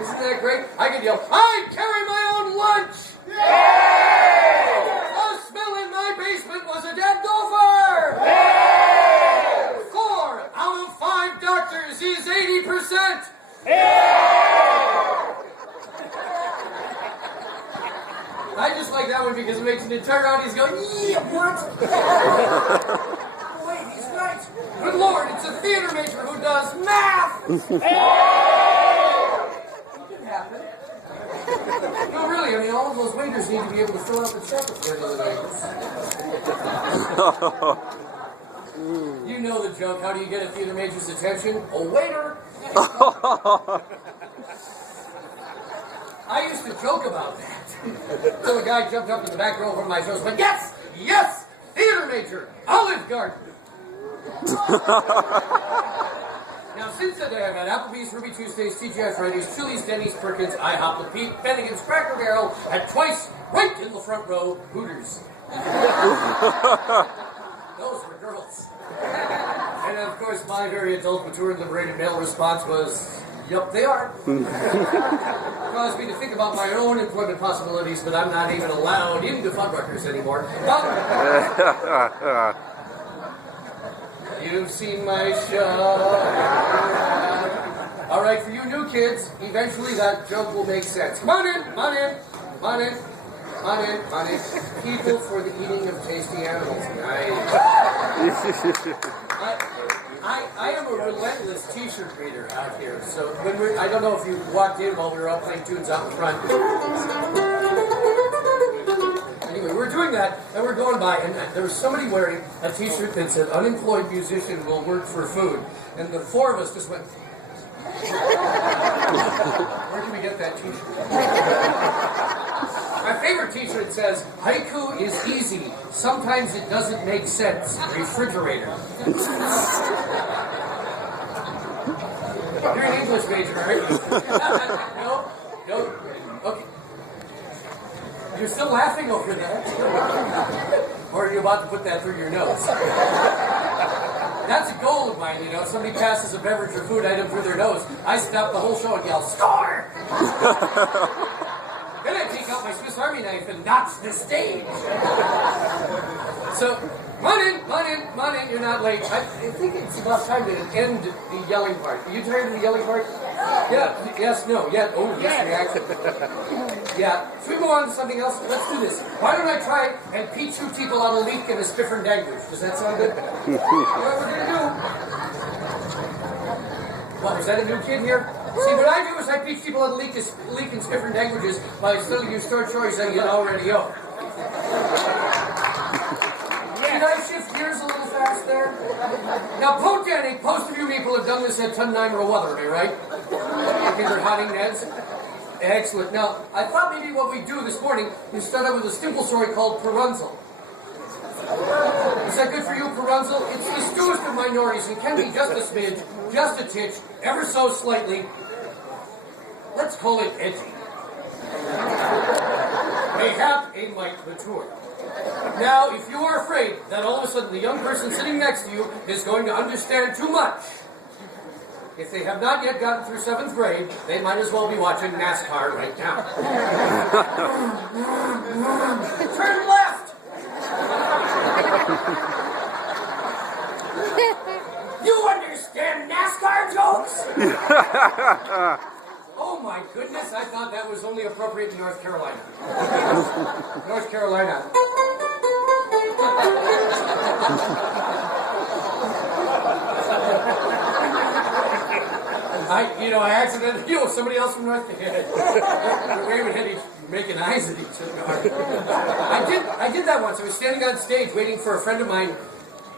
Isn't that great? I could yell, I carry my own lunch! Yay! The smell in my basement was a dead gopher! Yay! 4 out of 5 doctors is 80%! Yay! I just like that one because it makes him turn around. He's going, yeah, what? Wait, he's right. Good Lord, it's a theater major who does math. Hey! It can happen. No, really, I mean, all of those waiters need to be able to fill out the check at the end of the day. You know the joke. How do you get a theater major's attention? A waiter. I used to joke about that. So a guy jumped up in the back row of one of my shows and went, yes, yes, theater major, Olive Garden. Now, since then, I've had Applebee's, Ruby Tuesdays, TGI Fridays, Chili's, Denny's, Perkins, IHOP, Lafitte, Bennigan's, Cracker Barrel, and twice, right in the front row, Hooters. Those were girls. And of course, my very adult, mature, and liberated male response was, yup, they are. Caused me to think about my own employment possibilities, but I'm not even allowed into Fuddruckers anymore. You've seen my show. All right, for you new kids, eventually that joke will make sense. Come on in, come on in, come on in, come on in, come on in. People for the eating of tasty animals. I am a relentless t-shirt reader out here, so when I don't know if you walked in while we were all playing tunes out in front. Anyway, we're doing that, and we're going by, and there was somebody wearing a t-shirt that said, unemployed musician will work for food, and the 4 of us just went, where can we get that t-shirt? My favorite t-shirt says, haiku is easy. Sometimes it doesn't make sense. Refrigerator. You're an English major, aren't you? No? Okay. You're still laughing over that? Or are you about to put that through your nose? That's a goal of mine, you know. If somebody passes a beverage or food item through their nose, I stop the whole show and yell, score! Then I take out my Swiss Army knife and notch the stage. So, come on in, come on in, come on in, you're not late. I think it's about time to end the yelling part. Are you tired of the yelling part? Yeah, yes, no, yeah, oh, yes, reaction. Yeah, should we go on to something else? Let's do this. Why don't I try and teach you people how to leak in a spiffern language? Does that sound good? You know what we're going to do? What, is that a new kid here? See, what I do is I teach people how to leak in different languages by telling you short stories that you already know. Did I shift gears a little fast there? Now, Potaning, most of you people have done this at Tunheimer Weatherby, right? These are hunting nets. Excellent. Now, I thought maybe what we do this morning is start out with a simple story called Parunzel. Is that good for you, Parunzel? It's the stewest of minorities and can be just a smidge, just a titch, ever so slightly. Let's call it edgy. Mayhap a mite mature. Now, if you are afraid that all of a sudden the young person sitting next to you is going to understand too much, if they have not yet gotten through 7th grade, they might as well be watching NASCAR right now. Turn left! You understand NASCAR jokes? Oh my goodness, I thought that was only appropriate in North Carolina. North Carolina. I accidentally, somebody else from North Carolina. We were making eyes at each other. I did that once. I was standing on stage waiting for a friend of mine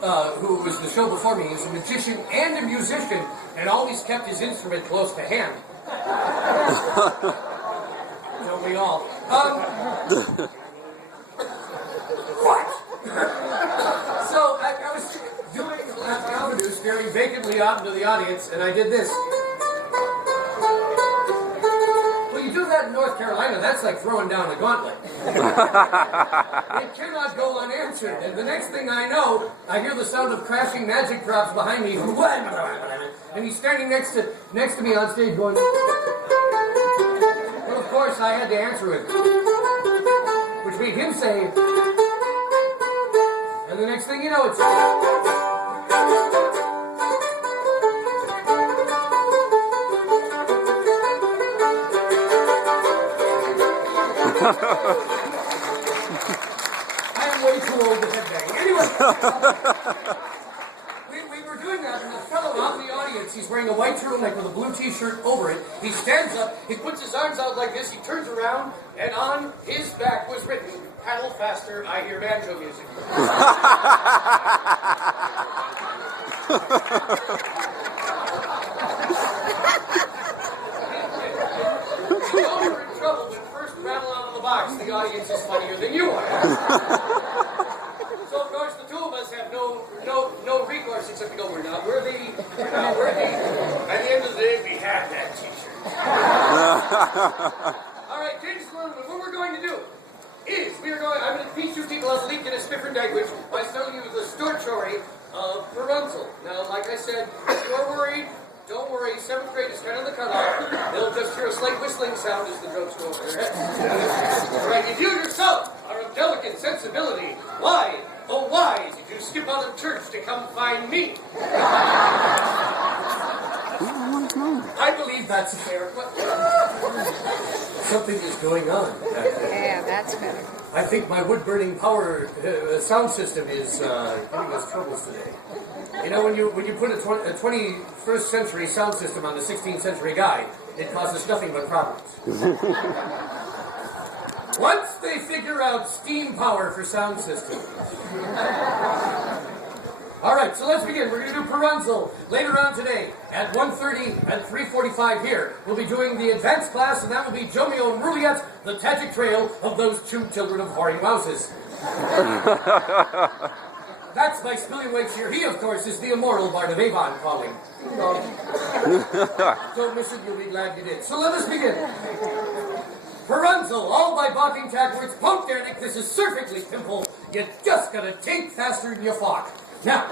who was the show before me. He's a magician and a musician and always kept his instrument close to hand. Don't we all? What? So I was doing Last Avenue, staring vacantly out into the audience, and I did this. Well, you do that in North Carolina, that's like throwing down a gauntlet. It cannot go unanswered, and the next thing I know, I hear the sound of crashing magic drops behind me, and he's standing next to me on stage going... course, I had to answer it. Which made him say, and the next thing you know, it's... I am way too old to headbang. Anyway, we were doing that, and the fellow out in the audience, he's wearing a white turtleneck with a blue t-shirt over it. He stands up, he puts his arms out like this, he turns around, and on his back was written, "Paddle faster, I hear banjo music." You know you're in trouble when first rattle out of the box, the audience is funnier than you are. So of course the two of us have no recourse except to go, we're not worthy. At the end of the day, we have that t-shirt. Alright, ladies and gentlemen, what we're going to do is I'm going to teach you people how to leak in a different language by telling you the story of Parunzel. Now, like I said, if you're worried, don't worry, 7th grade is kind of the cutoff. They'll just hear a slight whistling sound as the jokes go over their heads. Right, if you yourself are of delicate sensibility, why, oh why, did you skip out of church to come find me? I believe that's fair, but something is going on. Yeah, that's better. I think my wood-burning power sound system is giving us troubles today. You know, when you put a 21st century sound system on the 16th century guy, it causes nothing but problems. Once they figure out steam power for sound systems. All right, so let's begin. We're going to do Parunzel later on today at 1:30 and 3:45 here. We'll be doing the advanced class, and that will be Jomeo and Ruliet, the tragic trail of those two children of whoring mouses. That's my Spillingwaits here. He, of course, is the immoral Bard of Avon calling. Don't miss it, you'll be glad you did. So let us begin. Parunzel, all by barking tagwords, Punk Dernick, this is perfectly simple. You just gotta take faster than you fought. Now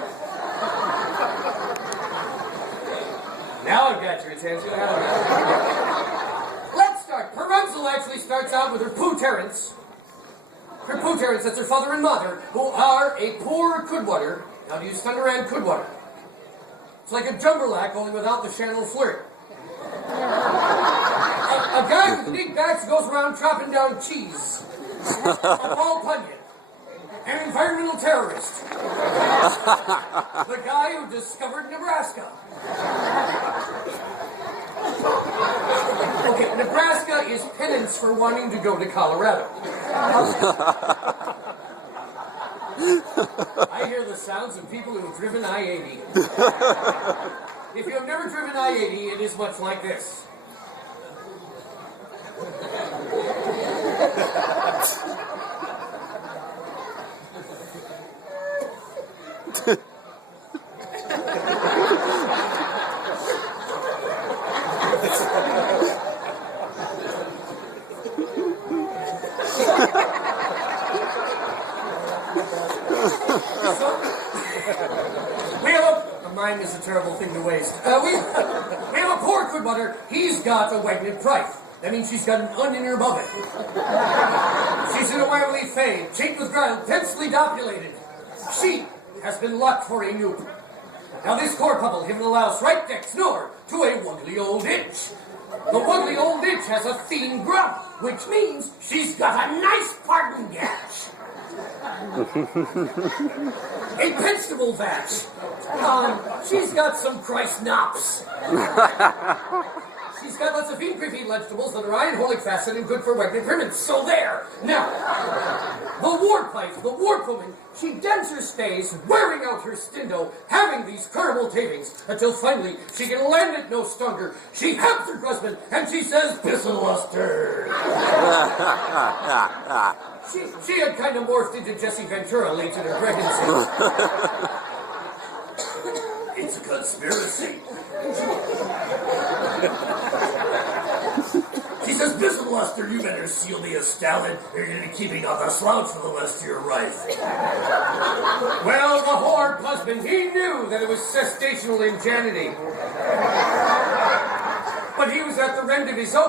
I've got your attention, haven't I? Let's start. Parunzel actually starts out with her Pooh Terrence. Her Pooh Terrence, that's her father and mother, who are a poor Cudwater. Now, to use Thunder and Cudwater. It's like a Jumberlack, only without the Channel flirt. A guy with big backs goes around chopping down cheese. A Paul Punyan. An environmental terrorist. The guy who discovered Nebraska. Okay, Nebraska is penance for wanting to go to Colorado. I hear the sounds of people who have driven I-80. If you have never driven I-80, it is much like this. Mine is a terrible thing to waste. We have a poor Cudwater. He's got a wagnet trife. That means she's got an onion in her bobbin. She's in a wily fade, cheeked with ground, densely dopulated. She has been locked for a noob. Now this core couple him allows right next door to a wuggly old itch. The wuggly old itch has a thin grub, which means she's got a nice pardon gatch. A vegetable batch. She's got some Christ knops. She's got lots of feed creepy vegetables that are iron, holic facet, and good for wagnet primins. So there. Now, the warpipe, the warp woman, she dents her stays, wearing out her stindo, having these caramel tavings, until finally she can land it no stronger. She helps her husband, and she says, "Bissoluster." She had kind of morphed into Jesse Ventura late in her pregnancy. It's a conspiracy. She says, "Bissoluster, you better seal the estalid. You're going to be keeping on the slouch for the rest of your life." Well, the whore husband, he knew that it was gestational insanity. But he was at the end of his own.